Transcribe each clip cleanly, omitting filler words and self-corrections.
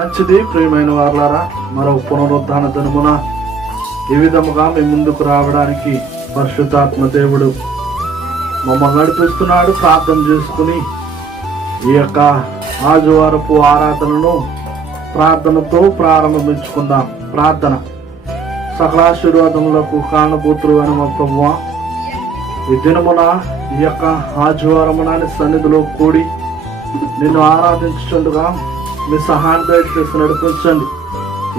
మంచిది. ప్రియమైన వారలారా, మరో పునరుద్ధాన దినమున ఈ విధముగా మీ ముందుకు రావడానికి పరిశుద్ధాత్మ దేవుడు మమ్మల్ని నడిపిస్తున్నాడు. ప్రార్థన చేసుకుని ఈ యొక్క ఆదివారపు ఆరాధనను ప్రార్థనతో ప్రారంభించుకుందాం. ప్రార్థన. సకలాశీర్వాదములకు కారణభూతులు అని మా ప్రభువా, ఈ దినమున ఈ యొక్క ఆదివారమున సన్నిధిలో కూడి నిన్ను ఆరాధించుండగా మీ సహాయం దయచేసి నడిపించండి.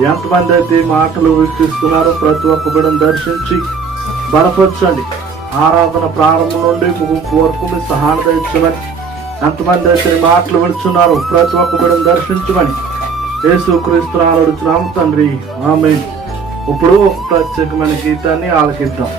ఎంతమంది అయితే మాటలు వీక్షిస్తున్నారో ప్రతి ఒక్క బిడ్డను దర్శించి బలపరచండి. ఆరాధన ప్రారంభం నుండి ముగింపు వరకు మీ సహాయం దయచమని, ఎంతమంది అయితే మాటలు విడుచున్నారో ప్రతి ఒక్క బిడ్డను దర్శించమని యేసుక్రీస్తు అడుగుతున్నాము తండ్రి, ఆమేన్. ఇప్పుడు ఒక ప్రత్యేకమైన గీతాన్ని ఆలకిద్దాం.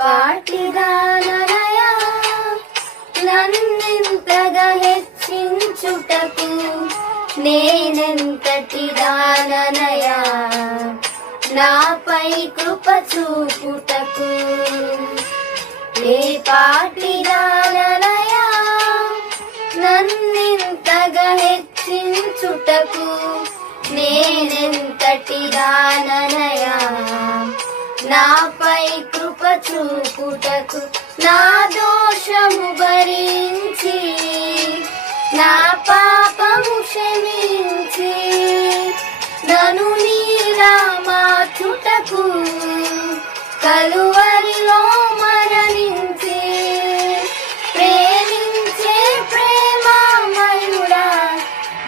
పాటిదాననయా నన్నెంతగా హెచ్చించుటకు నేనెంతటి దాననయా నాపై కృప చూపుటకు. ఏ పాటిదాననయా నన్నెంతగా హెచ్చించుటకు నేనెంతటి దాననయా నాపై కృప చూపుటకు. నా దోషము భరించి నా పాపము క్షమించి నన్ను నీలా మార్చుటకు కలువరిలో మరణించి ప్రేమించే ప్రేమమయుడా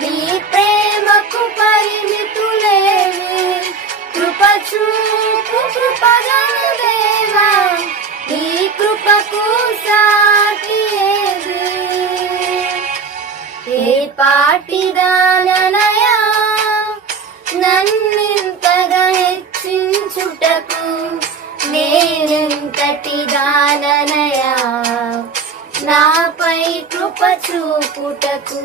నీ ప్రేమకు పరిమితులేవి. కృప చూపు కృపగల దేవా నీ కృపకు సాటి ఏది. ఏ పాటిదాననయా నన్నెంతగా హెచ్చించుటకు నేనెంతటి దాననయా నాపై కృప చూపుటకు.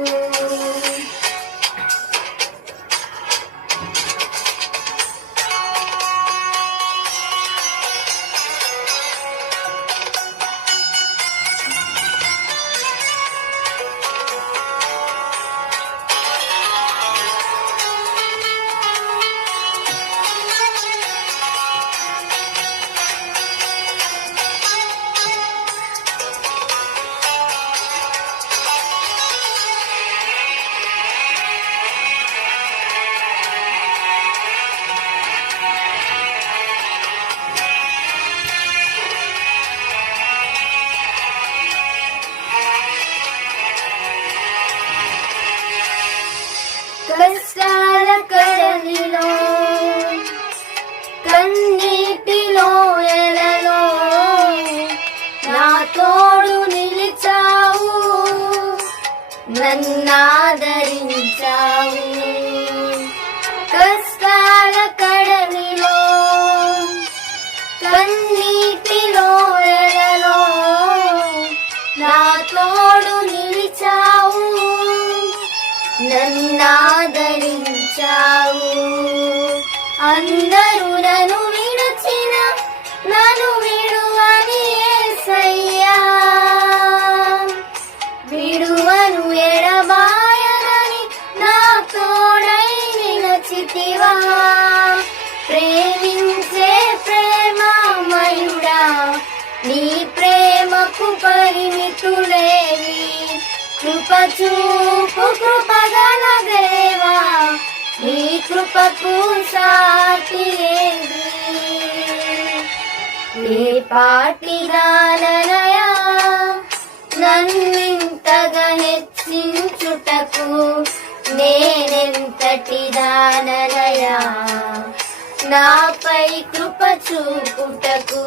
కష్టాల కడలిలో కన్నీటిలో ఎలలో నా తోడు నిలిచావు, నన్నాదరించావు. కష్టాల కడలిలో కన్నీటిలో ఎలలో నా తోడు నిలిచావు, నన్నాదరించావు. అందరూ నన్ను విడుచిన నన్ను విడువని యేసయ్యా, విడువను ఎడబాయనని నా తోడై నిలచితివా. ప్రేమించే ప్రేమమయుడా నీ ప్రేమకు పరిమితులేవి. కృప చూపు కృపగల దేవా నీ కృపకు సాటి ఏది. ఏ పాటిదాననయా నన్నెంతగా హెచ్చించుటకు నేనెంతటి దాననయా నాపై కృప చూపుటకు.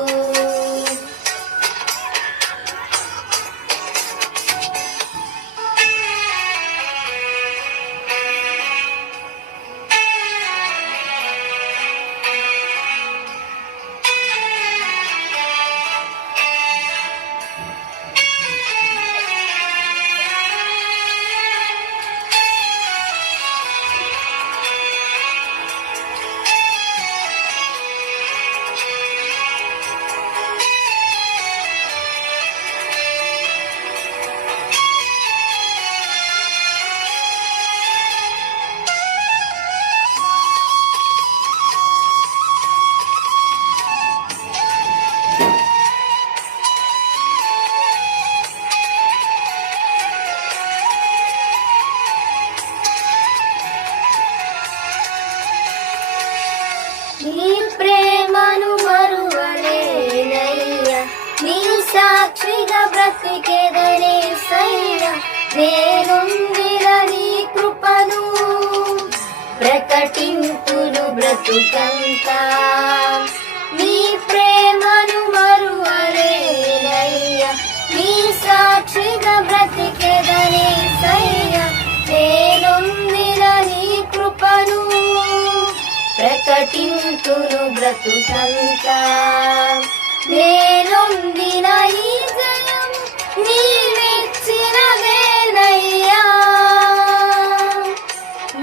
నేనొందిన నీ కృపను ప్రకటింతును బ్రతుకంతా నీ ప్రేమను మరువలేనయ్యా నీ సాక్షిగా బ్రతికెదనేసయ్యా నేనొందిన నీ కృపను ప్రకటింతును బ్రతుకంతా నేనొందిన ఈ జయం నీవిచ్చినదేనయ్యా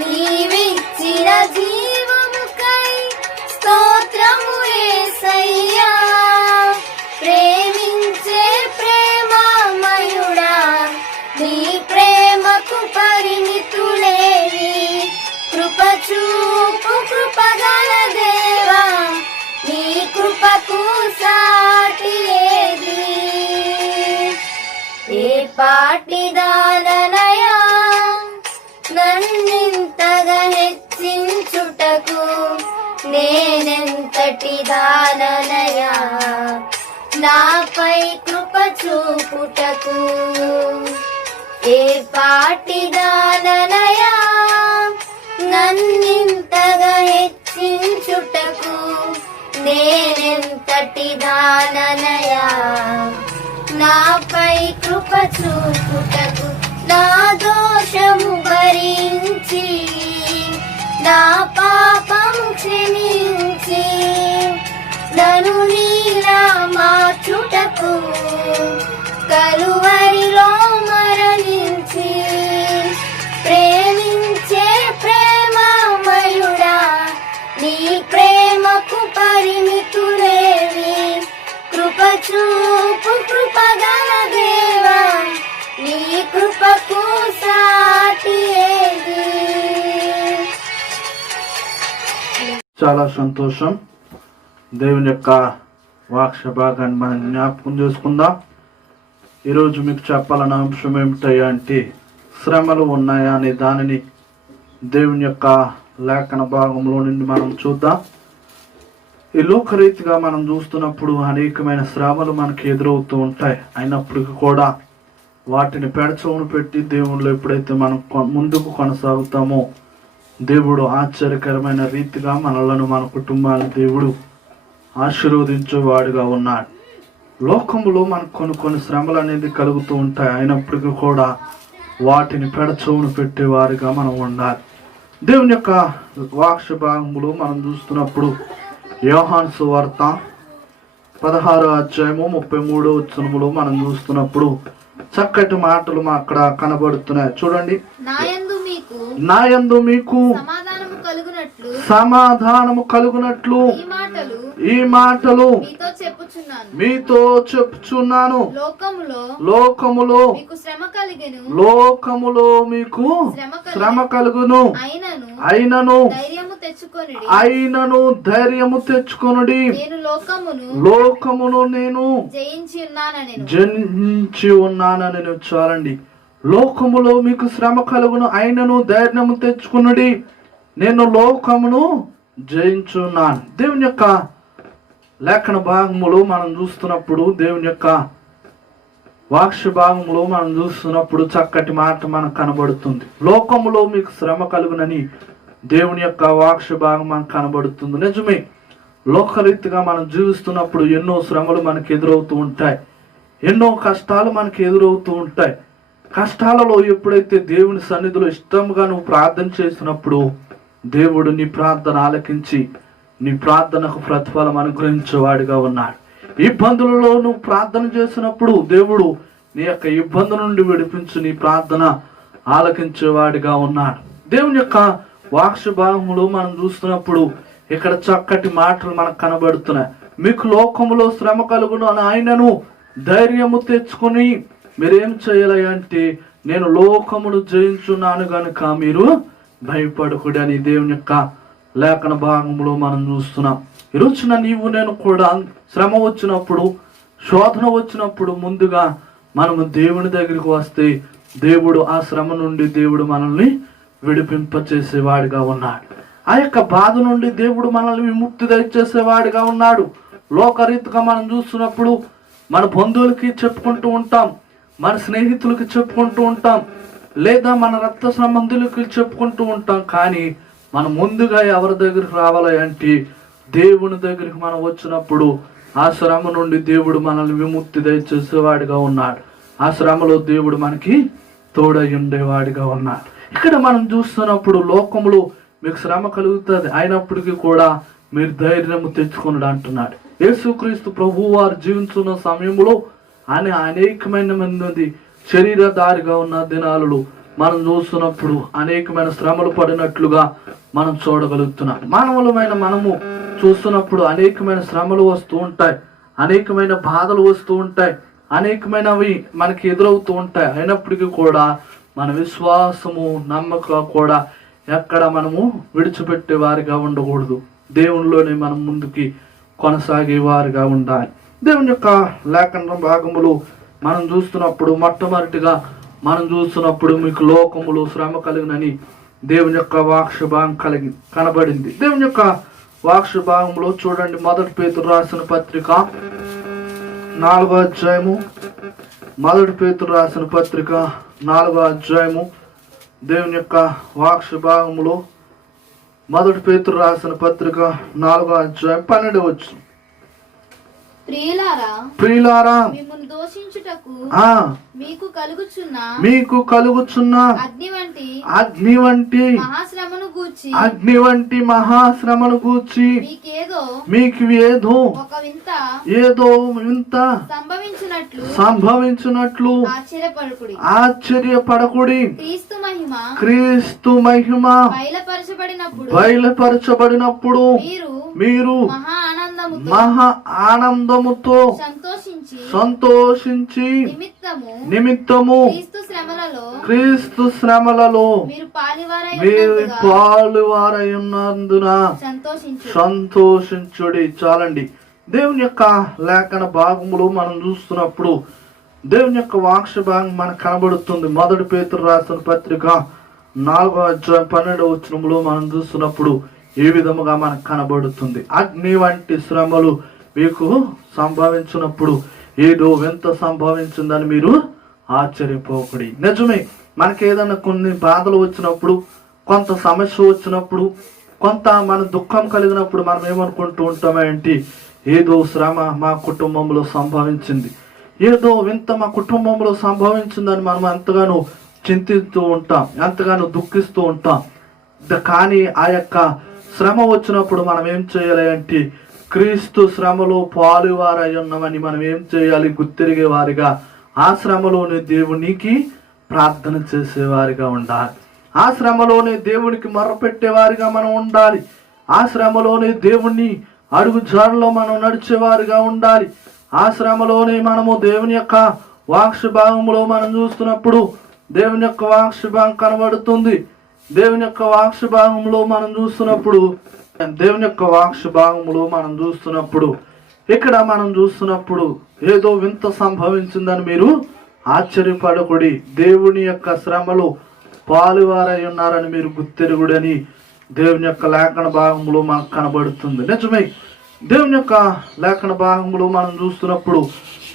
నీవిచ్చిన జీవముకై స్తోత్రము యేసయ్యా ప్రేమించే ప్రేమమయుడా నీ ప్రేమకు పరిమితులేవి కృప చూపు కృపగల దేవా నీ కృపకు సాటి ఏది ఏ పాటిదాననయా నన్నింతగా హెచ్చించుటకు నేనెంతటి దాననయా నాపై కృప చూపుటకు ఏ పాటిదాననయా నన్నింతగా హెచ్చించుటకు నేనెంతటి దాననయా నాపై కృప చూపుటకు నా దోషము భరించి నా పాపము క్షమించి నన్ను నీలా మార్చుటకు కలువరిలో మరణించి ప్రేమించే ప్రేమమయుడా నీ ప్రేమకు పరిమితులేవి కృప చూపు కృపగల దేవా నీ కృపకు సాటి ఏది చాలా సంతోషం. దేవుని యొక్క వాక్య భాగాన్ని మనం జ్ఞాపకం చేసుకుందాం. ఈరోజు మీకు చెప్పాలన్న అంశం ఏమిటయ్యా అంటే శ్రమలు ఉన్నాయా అనే దానిని దేవుని యొక్క లేఖన భాగంలో నుండి మనం చూద్దాం. ఈ లోకరీతిగా మనం చూస్తున్నప్పుడు అనేకమైన శ్రమలు మనకి ఎదురవుతూ ఉంటాయి. అయినప్పటికీ కూడా వాటిని పెడచవును పెట్టి దేవుళ్ళు ఎప్పుడైతే మనం ముందుకు కొనసాగుతామో దేవుడు ఆశ్చర్యకరమైన రీతిగా మనలను మన కుటుంబాలను దేవుడు ఆశీర్వదించేవాడుగా ఉన్నాడు. లోకములో మనకు కొన్ని శ్రమలు అనేది కలుగుతూ ఉంటాయి. అయినప్పటికీ కూడా వాటిని పెడచవును పెట్టేవారిగా మనం ఉండాలి. దేవుని యొక్క వాక్య భాగములు మనం చూస్తున్నప్పుడు యోహాను సువార్త 16వ అధ్యాయము 33వ వచనములో మనం చూస్తున్నప్పుడు చక్కటి మాటలు అక్కడ కనబడుతున్నాయి. చూడండి. నాయందు మీకు సమాధానము కలుగునట్లు ఈ మాటలు మీతో చెప్పుచున్నాను. లోకములో మీకు శ్రమ కలుగును, అయినను ధైర్యము తెచ్చుకొనుడి, లోకమును నేను జయించి ఉన్నానని చాలండి. లోకములో మీకు శ్రమ కలుగును, అయినను ధైర్యము తెచ్చుకొనుడి, నేను లోకమును జయించున్నాను. దేవుని యొక్క లేఖన భాగములో మనం చూస్తున్నప్పుడు, దేవుని యొక్క వాక్య భాగములో మనం చూస్తున్నప్పుడు చక్కటి మాట మనకు కనబడుతుంది. లోకములో మీకు శ్రమ కలుగునని దేవుని యొక్క వాక్య భాగం మనకు కనబడుతుంది. నిజమే, లోకరీతిగా మనం జీవిస్తున్నప్పుడు ఎన్నో శ్రమలు మనకు ఎదురవుతూ ఉంటాయి, ఎన్నో కష్టాలు మనకు ఎదురవుతూ ఉంటాయి. కష్టాలలో ఎప్పుడైతే దేవుని సన్నిధిలో ఇష్టంగా నువ్వు ప్రార్థన చేసినప్పుడు దేవుడు నీ ప్రార్థన ఆలకించి నీ ప్రార్థనకు ప్రతిఫలం అనుగ్రహించేవాడిగా ఉన్నాడు. ఇబ్బందులలో నువ్వు ప్రార్థన చేసినప్పుడు దేవుడు నీ యొక్క ఇబ్బంది నుండి విడిపించి నీ ప్రార్థన ఆలకించేవాడిగా ఉన్నాడు. దేవుని యొక్క వాక్య భాగములో మనం చూస్తున్నప్పుడు ఇక్కడ చక్కటి మాటలు మనకు కనబడుతున్నాయి. మీకు లోకములో శ్రమ కలుగును, ఆయనను ధైర్యము తెచ్చుకొని మీరేం చేయాలి అంటే నేను లోకమును జయించున్నాను గనుక మీరు భయపడకూడదు అని దేవుని యొక్క లేఖన భాగంలో మనం చూస్తున్నాం. ఈరోజున నీవు నేను కూడా శ్రమ వచ్చినప్పుడు, శోధన వచ్చినప్పుడు ముందుగా మనము దేవుని దగ్గరికి వస్తే దేవుడు ఆ శ్రమ నుండి దేవుడు మనల్ని విడిపింపచేసేవాడిగా ఉన్నాడు. ఆ యొక్క బాధ నుండి దేవుడు మనల్ని విముక్తి దయచేసేవాడిగా ఉన్నాడు. లోకరీతిగా మనం చూస్తున్నప్పుడు మన బంధువులకి చెప్పుకుంటూ ఉంటాం, మన స్నేహితులకి చెప్పుకుంటూ ఉంటాం, లేదా మన రక్త సంబంధులకు చెప్పుకుంటూ ఉంటాం. కానీ మనం ముందుగా ఎవరి దగ్గరికి రావాలి అంటే దేవుని దగ్గరికి మనం వచ్చినప్పుడు ఆ శ్రమ నుండి దేవుడు మనల్ని విముక్తి దయచేసేవాడిగా ఉన్నాడు. ఆ శ్రమలో దేవుడు మనకి తోడై ఉండేవాడిగా ఉన్నాడు. ఇక్కడ మనం చూస్తున్నప్పుడు లోకములో మీకు శ్రమ కలుగుతుంది, అయినప్పటికీ కూడా మీరు ధైర్యము తెచ్చుకున్నాడు అంటున్నాడు. యేసుక్రీస్తు ప్రభువు వారు జీవించున్న సమయంలో అనేకమైన మంది శరీరధారిగా ఉన్న దినాలలో మనం చూస్తున్నప్పుడు అనేకమైన శ్రమలు పడినట్లుగా మనం చూడగలుగుతున్నాం. మానవులమైన మనము చూస్తున్నప్పుడు అనేకమైన శ్రమలు వస్తూ ఉంటాయి, అనేకమైన బాధలు వస్తూ ఉంటాయి, అనేకమైనవి మనకి ఎదురవుతూ ఉంటాయి. అయినప్పటికీ కూడా మన విశ్వాసము నమ్మకం కూడా ఎక్కడ మనము విడిచిపెట్టే వారిగా ఉండకూడదు. దేవునిలోనే మనం ముందుకి కొనసాగే వారిగా ఉండాలి. దేవుని యొక్క లేఖన భాగములు మనం చూస్తున్నప్పుడు మొట్టమొదటిగా మనం చూస్తున్నప్పుడు మీకు లోకములు శ్రమ కలిగినని దేవుని యొక్క వాక్ష భాగం కనబడింది. దేవుని యొక్క వాక్ష భాగంలో చూడండి, 1 పేతురు రాసిన పత్రిక 4వ అధ్యాయము, 1 పేతురు రాసిన పత్రిక 4వ అధ్యాయము, దేవుని యొక్క వాక్ష భాగములో 1 పేతురు రాసిన పత్రిక 4వ అధ్యాయం 12వ వచనం. ప్రియులారా మిమ్మును దూషించుటకు మీకు కలుగుచున్న అగ్ని వంటి మహాశ్రమను గూర్చి మీకు ఏదో వింత సంభవించినట్లు ఆశ్చర్యపడకుడి. క్రీస్తు మహిమ బయలుపరచబడినప్పుడు మీరు మహా ఆనందముతో సంతోషించి నిమిత్తము క్రీస్తు శ్రమలలో మీరు పాలువారై ఉన్నందున సంతోషించుడి. చాలండి. దేవుని యొక్క లేఖన భాగములు మనం చూస్తున్నప్పుడు దేవుని యొక్క వాక్ష భాగం మనకు కనబడుతుంది. 1 పేతురు రాసిన పత్రిక 4వ అధ్యాయం 12వ వచనంలో మనం చూస్తున్నప్పుడు ఏ విధముగా మనకు కనబడుతుంది. అగ్ని వంటి శ్రమలు మీకు సంభవించినప్పుడు ఏదో వింత సంభవించిందని మీరు ఆశ్చర్యపోకూడి. నిజమే, మనకి ఏదైనా కొన్ని బాధలు వచ్చినప్పుడు, కొంత సమస్య వచ్చినప్పుడు, కొంత మన దుఃఖం కలిగినప్పుడు మనం ఏమనుకుంటూ ఉంటామేంటి, ఏదో శ్రమ మా కుటుంబంలో సంభవించింది, ఏదో వింత మా కుటుంబంలో సంభవించిందని మనం ఎంతగానో చింతిస్తూ ఉంటాం, ఎంతగానో దుఃఖిస్తూ ఉంటాం. కానీ ఆ యొక్క శ్రమ వచ్చినప్పుడు మనం ఏం చేయాలి అంటే క్రీస్తు శ్రమలో పాలువారై ఉన్నామని మనం ఏం చేయాలి, గుర్తిరిగే వారిగా ఆ శ్రమలోని దేవునికి ప్రార్థన చేసేవారిగా ఉండాలి. ఆ శ్రమలోనే దేవునికి మొర్రపెట్టేవారిగా మనం ఉండాలి. ఆ శ్రమలోనే దేవుణ్ణి అడుగు జాడలో మనం నడిచేవారిగా ఉండాలి. ఆ శ్రమలోనే మనము దేవుని యొక్క వాక్ష భాగంలో మనం చూస్తున్నప్పుడు దేవుని యొక్క వాక్ష భాగం కనబడుతుంది. దేవుని యొక్క వాక్ష భాగంలో మనం చూస్తున్నప్పుడు ఇక్కడ మనం చూస్తున్నప్పుడు ఏదో వింత సంభవించిందని మీరు ఆశ్చర్యపడకుడి. దేవుని యొక్క శ్రమలో పాలువారై ఉన్నారని మీరు గుర్తెరుగుడని దేవుని యొక్క లేఖన భాగంలో మనకు కనబడుతుంది. నిజమే, దేవుని యొక్క లేఖన భాగంలో మనం చూస్తున్నప్పుడు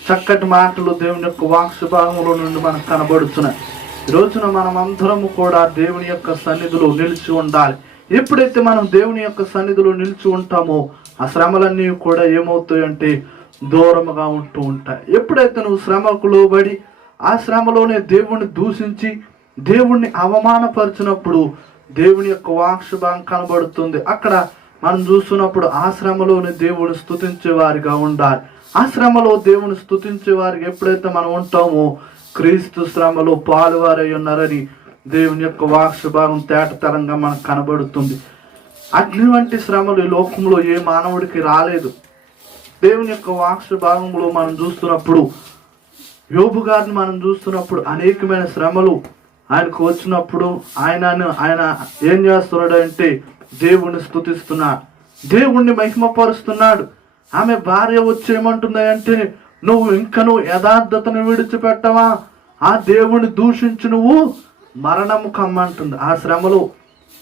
చక్కటి మాటలు దేవుని యొక్క వాక్ష భాగంలో నుండి మనకు కనబడుతున్నాయి. ఈ రోజున మనం అందరము కూడా దేవుని యొక్క సన్నిధిలో నిలిచి ఉండాలి. ఎప్పుడైతే మనం దేవుని యొక్క సన్నిధిలో నిలిచి ఉంటామో ఆ శ్రమలన్నీ కూడా ఏమవుతాయంటే దూరముగా ఉంటూ ఉంటాయి. ఎప్పుడైతే నువ్వు శ్రమకు లోబడి ఆ శ్రమలోనే దేవుణ్ణి దూషించి దేవుణ్ణి అవమానపరిచినప్పుడు దేవుని యొక్క వాక్ష భాగం కనబడుతుంది. అక్కడ మనం చూస్తున్నప్పుడు ఆ శ్రమలోని దేవుని స్తుతించే వారిగా ఉండాలి. ఆ శ్రమలో దేవుని స్తుతించే వారికి ఎప్పుడైతే మనం ఉంటామో క్రీస్తు శ్రమలో పాలువారై ఉన్నారని దేవుని యొక్క వాక్ష భాగం తేటతరంగా మనకు కనబడుతుంది. అగ్ని వంటి శ్రమలు ఈ లోకంలో ఏ మానవుడికి రాలేదు. దేవుని యొక్క వాక్ష భాగంలో మనం చూస్తున్నప్పుడు యోబు గారిని మనం చూస్తున్నప్పుడు అనేకమైన శ్రమలు ఆయనకు వచ్చినప్పుడు ఆయన ఏం చేస్తున్నాడు అంటే దేవుణ్ణి స్తుతిస్తున్నాడు, దేవుణ్ణి మహిమపరుస్తున్నాడు. ఆమె భార్య వచ్చేయమంటుంది అంటే నువ్వు యథార్థతను విడిచిపెట్టవా, ఆ దేవుని దూషించి నువ్వు మరణము కమ్మంటుంది. ఆ శ్రమలో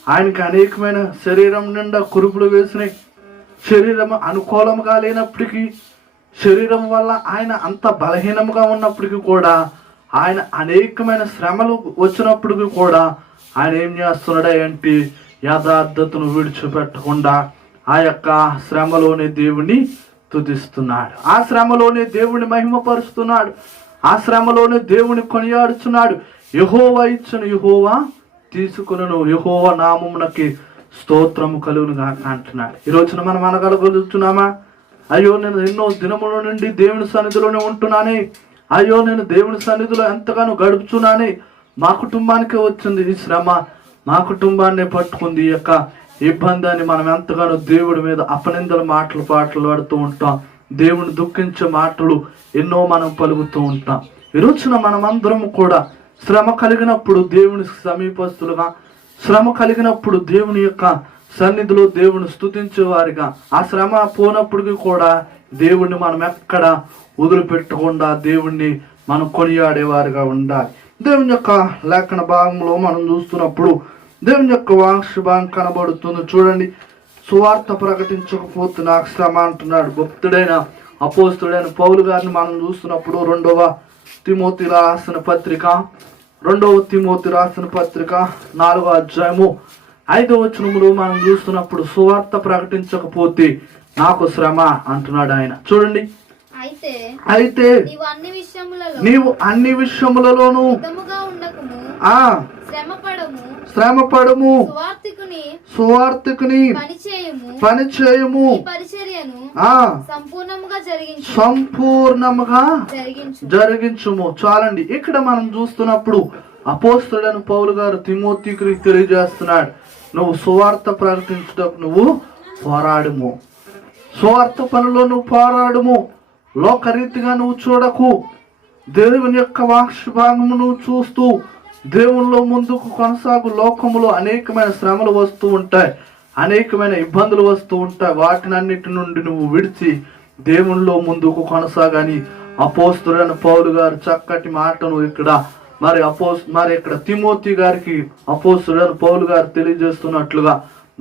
ఆయనకి అనేకమైన శరీరం నిండా కురుపులు వేసినాయి. శరీరం అనుకూలంగా లేనప్పటికీ, శరీరం వల్ల ఆయన అంత బలహీనంగా ఉన్నప్పటికీ కూడా ఆయన అనేకమైన శ్రమలు వచ్చినప్పుడు కూడా ఆయన ఏం చేస్తున్నాడు అంటే యథార్థతను విడిచిపెట్టకుండా ఆ యొక్క శ్రమలోనే దేవుని స్తుతిస్తున్నాడు, ఆ శ్రమలోనే దేవుని మహిమపరుస్తున్నాడు, ఆ శ్రమలోనే దేవుని కొనియాడుచున్నాడు. యెహోవా ఇచ్చును యెహోవా తీసుకును, యెహోవా నామమునకి స్తోత్రము కలుగునుగా అంటున్నాడు. ఈ రోజున మనం అనగలుగుతున్నామా? అయ్యో నేను ఎన్నో దినముల నుండి దేవుని సన్నిధిలోనే ఉంటున్నానే, అయ్యో నేను దేవుని సన్నిధిలో ఎంతగానో గడుపుతున్నానే, మా కుటుంబానికే వచ్చింది ఈ శ్రమ, మా కుటుంబాన్ని పట్టుకుంది ఈ యొక్క ఇబ్బంది అని మనం ఎంతగానో దేవుడి మీద అపనిందల మాటలు పాటలు ఉంటాం. దేవుని దుఃఖించే మాటలు ఎన్నో మనం పలుకుతూ ఉంటాం. ఈ రోజున మనమందరం కూడా శ్రమ కలిగినప్పుడు దేవుని సమీపస్తులుగా, శ్రమ కలిగినప్పుడు దేవుని యొక్క సన్నిధిలో దేవుని స్తుతించే వారిగా, ఆ శ్రమ పోనప్పటికీ కూడా దేవుణ్ణి మనం ఎక్కడ వదిలిపెట్టకుండా దేవుణ్ణి మనం కొనియాడేవారిగా ఉండాలి. దేవుని యొక్క లేఖన భాగంలో మనం చూస్తున్నప్పుడు దేవుని యొక్క వాక్య భాగం కనబడుతుంది. చూడండి, సువార్త ప్రకటించకపోతే నాకు శ్రమ అంటున్నాడు భక్తుడైన అపోస్తుడైన పౌలు గారిని మనం చూస్తున్నప్పుడు 2వ తిమోతి రాసిన పత్రిక 4వ అధ్యాయము 5వ వచనములో మనం చూస్తున్నప్పుడు సువార్త ప్రకటించకపోతే నాకు శ్రమ అంటున్నాడు ఆయన. చూడండి, అయితే నీవు అన్ని విషయములలోనూ శ్రమపడము, సువార్తికుని పని చేయము, సంపూర్ణముగా జరిగించుము. చాలండి, ఇక్కడ మనం చూస్తున్నప్పుడు అపోస్తలుడైన పౌలు గారు తిమోతికి తెలియజేస్తున్నాడు, నువ్వు సువార్త ప్రకటించుటకు నువ్వు పోరాడుము, సువార్త పనిలో నువ్వు పోరాడుము, లోకరీతిగా నువ్వు చూడకు, దేవుని యొక్క వాక్య భాగము నువ్వు చూస్తూ దేవునిలో ముందుకు కొనసాగు. లోకములో అనేకమైన శ్రమలు వస్తూ ఉంటాయి, అనేకమైన ఇబ్బందులు వస్తూ ఉంటాయి, వాటినన్నిటి నుండి నువ్వు విడిచి దేవునిలో ముందుకు కొనసాగని అపోస్తలుడైన పౌలు గారు చక్కటి మాటను ఇక్కడ మరి ఇక్కడ తిమోతి గారికి అపోస్తలుడైన పౌలు గారు తెలియజేస్తున్నట్లుగా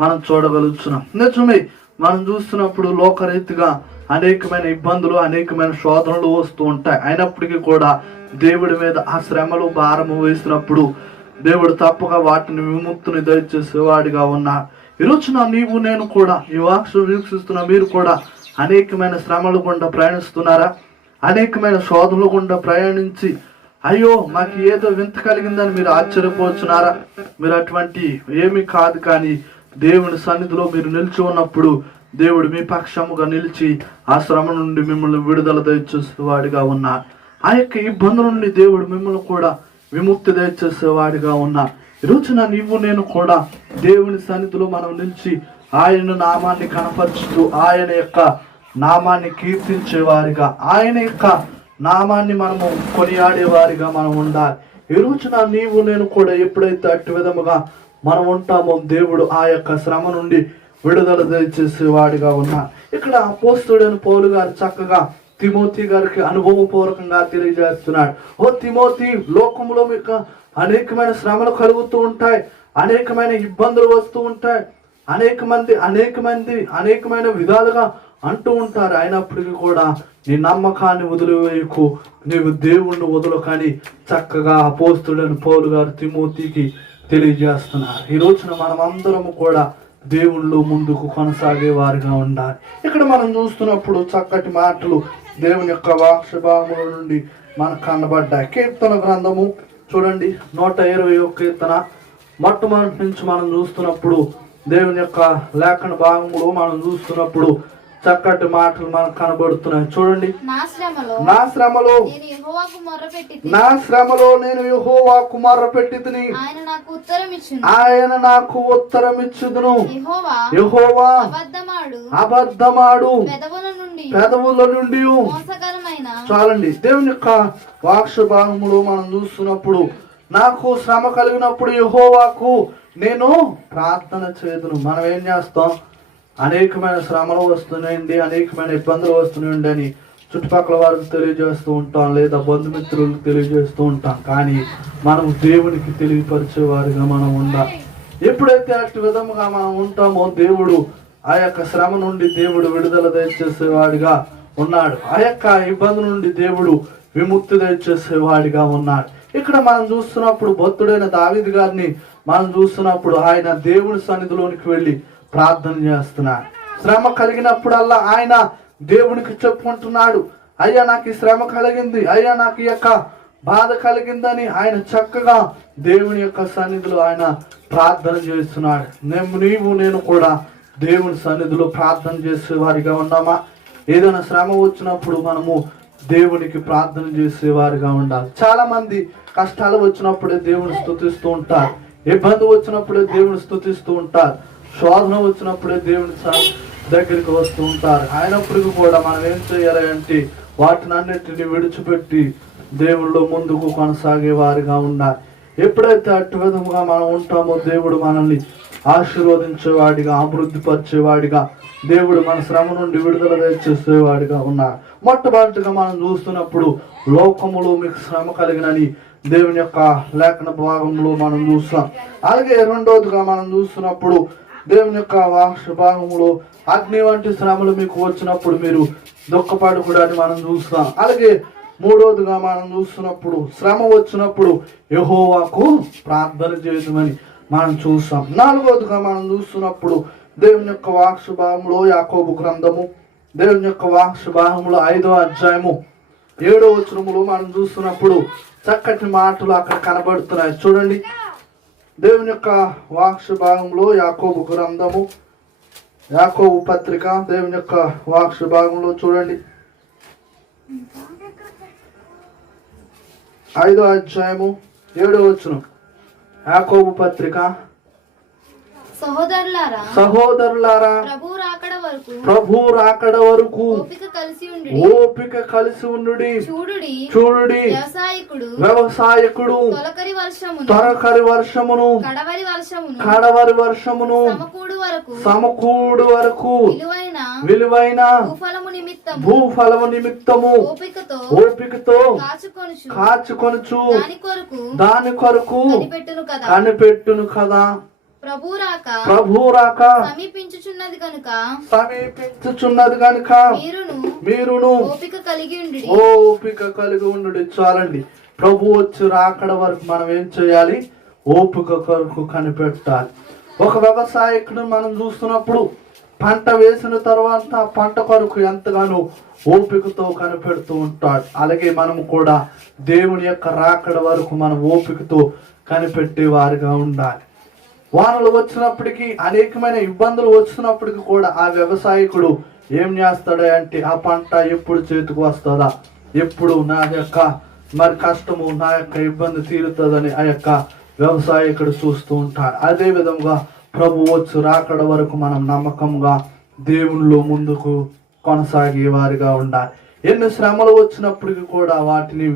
మనం చూడగలుగుతున్నాం. నిజమే, మనం చూస్తున్నప్పుడు లోకరీతిగా అనేకమైన ఇబ్బందులు, అనేకమైన శోధనలు వస్తూ ఉంటాయి. అయినప్పటికీ కూడా దేవుడి మీద ఆ శ్రమలు భారము వేసినప్పుడు దేవుడు తప్పగా వాటిని విముక్తిని దయచేసేవాడిగా ఉన్నాడు. ఈ రోజున నీవు నేను కూడా, ఈ వాక్యం వీక్షిస్తున్న మీరు కూడా అనేకమైన శ్రమలు గుండా ప్రయాణిస్తున్నారా? అనేకమైన శోధనలు గుండా ప్రయాణించి అయ్యో మాకు ఏదో వింత కలిగిందని మీరు ఆశ్చర్యపోతున్నారా? మీరు అటువంటి ఏమీ కాదు, కానీ దేవుని సన్నిధిలో మీరు నిలిచి ఉన్నప్పుడు దేవుడు మీ పక్షముగా నిలిచి ఆ శ్రమ నుండి మిమ్మల్ని విడుదల దయచేసేవాడిగా ఉన్నారు. ఆ యొక్క ఇబ్బందుల నుండి దేవుడు మిమ్మల్ని కూడా విముక్తి దయచేసేవాడిగా ఉన్నారు. ఈ రోజున నీవు నేను కూడా దేవుని సన్నిధిలో మనం నిలిచి ఆయన నామాన్ని కనపరుస్తూ ఆయన యొక్క నామాన్ని కీర్తించేవారిగా, ఆయన యొక్క నామాన్ని మనము కొనియాడేవారిగా మనం ఉండాలి. ఈ రోజున నీవు నేను కూడా ఎప్పుడైతే అట్టి విధముగా మనం ఉంటామో దేవుడు ఆ యొక్క శ్రమ నుండి విడుదల దయచేసేవాడిగా ఉన్నా. ఇక్కడ అపోస్తలుడైన పౌలు గారు చక్కగా తిమోతి గారికి అనుభవపూర్వకంగా తెలియజేస్తున్నాడు. ఓ తిమోతి, లోకంలో మీకు అనేకమైన శ్రమలు కలుగుతూ ఉంటాయి, అనేకమైన ఇబ్బందులు వస్తూ ఉంటాయి, అనేకమైన విధాలుగా అంటూ ఉంటారు. అయినప్పటికీ కూడా నీ నమ్మకాన్ని వదిలివేయకు, నీవు దేవుణ్ణి వదలకని చక్కగా అపోస్తలుడైన పౌలు గారు తిమోతికి తెలియజేస్తున్నారు. ఈ రోజున మనం అందరము కూడా దేవుళ్ళు ముందుకు కొనసాగే వారిగా ఉండాలి. ఇక్కడ మనం చూస్తున్నప్పుడు చక్కటి మాటలు దేవుని యొక్క వాక్య భాగముల నుండి మనకు కనబడ్డాయి. కీర్తన గ్రంథము చూడండి, 121 కీర్తన మొట్టమొదటి నుంచి మనం చూస్తున్నప్పుడు దేవుని యొక్క లేఖన భాగంలో మనం చూస్తున్నప్పుడు చక్కటి మాటలు మనకు కనబడుతున్నాయి. చూడండి, నా శ్రమలో నేను యెహోవాకు మొర్రపెట్టితిని, ఆయన నాకు ఉత్తరమిచ్చుదును. యెహోవా అబద్ధమాడు పెదవుల నుండి. చాలండి, దేవుని యొక్క వాక్య భాగములో మనం చూస్తున్నప్పుడు నాకు శ్రమ కలిగినప్పుడు యెహోవాకు నేను ప్రార్థన చేదును. మనం ఏం చేస్తాం? అనేకమైన శ్రమలు వస్తున్నాయండి, అనేకమైన ఇబ్బందులు వస్తున్నాయండి అని చుట్టుపక్కల వారికి తెలియజేస్తూ ఉంటాం, లేదా బంధుమిత్రులకు తెలియజేస్తూ ఉంటాం. కానీ మనం దేవునికి తెలియపరిచే వారిగా మనం ఉండాలి. ఎప్పుడైతే అటు విధముగా మనం ఉంటామో దేవుడు ఆ యొక్క శ్రమ నుండి దేవుడు విడుదల దయచేసేవాడిగా ఉన్నాడు. ఆ యొక్క ఇబ్బంది నుండి దేవుడు విముక్తి దయచేసేవాడిగా ఉన్నాడు. ఇక్కడ మనం చూస్తున్నప్పుడు భక్తుడైన దావీదు గారిని మనం చూస్తున్నప్పుడు ఆయన దేవుని సన్నిధిలోనికి వెళ్ళి ప్రార్థన చేస్తున్నాడు. శ్రమ కలిగినప్పుడల్లా ఆయన దేవునికి చెప్పుకుంటున్నాడు, అయ్యా నాకు ఈ శ్రమ కలిగింది, అయ్యా నాకు ఈ యొక్క బాధ కలిగిందని ఆయన చక్కగా దేవుని యొక్క సన్నిధిలో ఆయన ప్రార్థన చేస్తున్నాడు. నీవు నేను కూడా దేవుని సన్నిధిలో ప్రార్థన చేసేవారిగా ఉన్నామా? ఏదైనా శ్రమ వచ్చినప్పుడు మనము దేవునికి ప్రార్థన చేసేవారిగా ఉండాలి. చాలా మంది కష్టాలు వచ్చినప్పుడే దేవుని స్తుతిస్తూ ఉంటారు, ఇబ్బంది వచ్చినప్పుడే దేవుని స్తుతిస్తూ ఉంటారు, శోధన వచ్చినప్పుడే దేవుని దగ్గరికి వస్తూ ఉంటారు. అయినప్పటికీ కూడా మనం ఏం చేయాలి అంటే వాటిని అన్నిటిని విడిచిపెట్టి దేవుళ్ళో ముందుకు కొనసాగే వారిగా ఉండాలి. ఎప్పుడైతే అటు విధముగా మనం ఉంటామో దేవుడు మనల్ని ఆశీర్వదించేవాడిగా, అభివృద్ధి పరిచేవాడిగా, దేవుడు మన శ్రమ నుండి విడుదల చేసేవాడిగా ఉన్నాడు. మొట్టమొదటిగా మనం చూస్తున్నప్పుడు లోకములో మీకు శ్రమ కలిగినని దేవుని యొక్క లేఖన భాగంలో మనం చూస్తాం. అలాగే రెండోదిగా మనం చూస్తున్నప్పుడు దేవుని యొక్క వాక్య భాగంలో అగ్ని వంటి శ్రమలు మీకు వచ్చినప్పుడు మీరు దుఃఖపడకూడదని మనం చూస్తాం. అలాగే మూడోదిగా మనం చూస్తున్నప్పుడు శ్రమ వచ్చినప్పుడు యెహోవాకు ప్రార్థన చేయమని మనం చూస్తాం. నాలుగోదిగా మనం చూస్తున్నప్పుడు దేవుని యొక్క వాక్య భాగంలో యాకోబు గ్రంథము దేవుని యొక్క వాక్య భాగంలో 5వ అధ్యాయము 7వ వచనములో మనం చూస్తున్నప్పుడు చక్కటి మాటలు అక్కడ కనబడుతున్నాయి. చూడండి, దేవుని యొక్క వాక్య భాగంలో యాకోబు గ్రంథము, యాకోబు పత్రిక దేవుని యొక్క వాక్య భాగంలో చూడండి 5వ అధ్యాయము 7వ వచనం. యాకోబు పత్రిక, సహోదరులారా ప్రభు రాకడ వరకు ఓపిక కలిసి ఉండుడి. చూడుడి, వ్యవసాయకుడు తొలకరి వర్షమును కడవరి వర్షమును సమకూడు వరకు విలువైన భూఫలము నిమిత్తము ఓపికతో కాచుకొనుచు దాని కొరకు కనిపెట్టును కదా. ప్రభు రాక సమీపించుచున్నది కనుక మీరును ఓపిక కలిగి ఉండు. చాలండి, ప్రభు వచ్చి రాకడ వరకు మనం ఏం చేయాలి? ఓపిక కొరకు కనిపెట్టాలి. ఒక వ్యవసాయకుడు మనం చూస్తున్నప్పుడు పంట వేసిన తర్వాత పంట కొరకు ఎంతగానో ఓపికతో కనిపెడుతూ ఉంటాడు. అలాగే మనము కూడా దేవుని యొక్క రాకడ వరకు మనం ఓపికతో కనిపెట్టే వారిగా ఉండాలి. వానలు వచ్చినప్పటికీ, అనేకమైన ఇబ్బందులు వచ్చినప్పటికీ కూడా ఆ వ్యవసాయకుడు ఏం చేస్తాడు అంటే ఆ పంట ఎప్పుడు చేతికి వస్తుందా, ఎప్పుడు నా యొక్క మరి కష్టము, నా యొక్క ఇబ్బంది తీరుతుందని ఆ యొక్క వ్యవసాయకుడు చూస్తూ ఉంటాడు. అదే విధంగా ప్రభు వచ్చి రాకడ వరకు మనం నమ్మకంగా దేవునిలో ముందుకు కొనసాగే వారిగా ఉండాలి. ఎన్ని శ్రమలు వచ్చినప్పటికీ కూడా వాటిని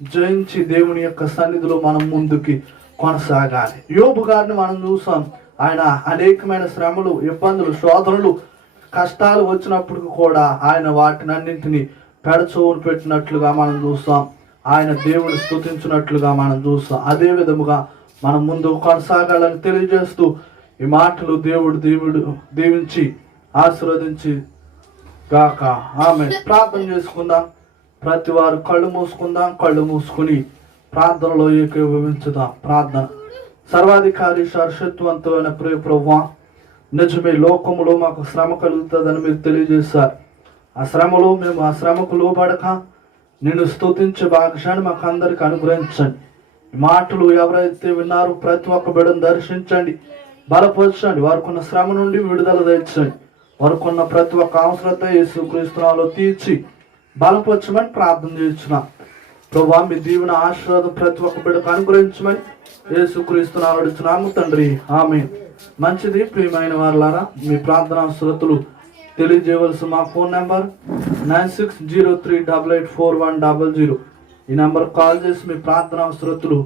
జయించి దేవుని యొక్క సన్నిధిలో మనం ముందుకి కొనసాగాలి. యోబు గారిని మనం చూసాం. ఆయన అనేకమైన శ్రమలు, ఇబ్బందులు, శోధనలు, కష్టాలు వచ్చినప్పుడు కూడా ఆయన వాటిని అన్నింటినీ పెడచోవును పెట్టినట్లుగా మనం చూస్తాం. ఆయన దేవుడు స్తుతించినట్లుగా మనం చూస్తాం. అదే విధముగా మనం ముందు కొనసాగాలని తెలియజేస్తూ ఈ మాటలు దేవుడు దీవించి ఆశీర్వదించి గాక. ఆమె ప్రార్థన చేసుకుందాం. ప్రతి వారు కళ్ళు మూసుకుందాం. కళ్ళు మూసుకుని ప్రార్థనలో ఏకీభవించుదాం. ప్రార్థన. సర్వాధికారి సర్వశక్తివంతమైన ప్రియ ప్రభువా, నిజమే లోకములో మాకు శ్రమ కలుగుతుందని మీరు తెలియజేశారు. ఆ శ్రమలో మేము ఆ శ్రమకు లోబడక నిన్ను స్తుతించే భాగ్యాన్ని మాకు అందరికి అనుగ్రహించండి. ఈ మాటలు ఎవరైతే విన్నారో ప్రతి ఒక్క బిడ్డను దర్శించండి, బలపరచండి. వారికున్న శ్రమ నుండి విడుదల తెచ్చండి. వారికున్న ప్రతి ఒక్క అవసరత యేసుక్రీస్తునామములో తీర్చి బలపరచమని ప్రార్థన చేస్తున్నాం. ప్రభువా, మీ దీవెన ఆశీర్వాదం ప్రతి ఒక్క బిడ్డకు అనుగ్రహించమని యేసుక్రీస్తునామములో అడుగుతున్నాము తండ్రి. ఆమేన్. మంచిది. ప్రియమైన వారలారా, మీ ప్రార్థనా అవసరతలు తెలియజేయవలసిన మా ఫోన్ నెంబర్ 9603884100. ఈ నెంబర్ కాల్ చేసి మీ ప్రార్థనా అవసరతలు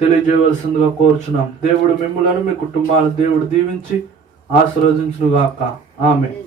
తెలియజేయవలసిందిగా కోరుచున్నాం. దేవుడు మిమ్ములను, మీ కుటుంబాలను దేవుడు దీవించి ఆశీర్వదించును గాక. ఆమేన్.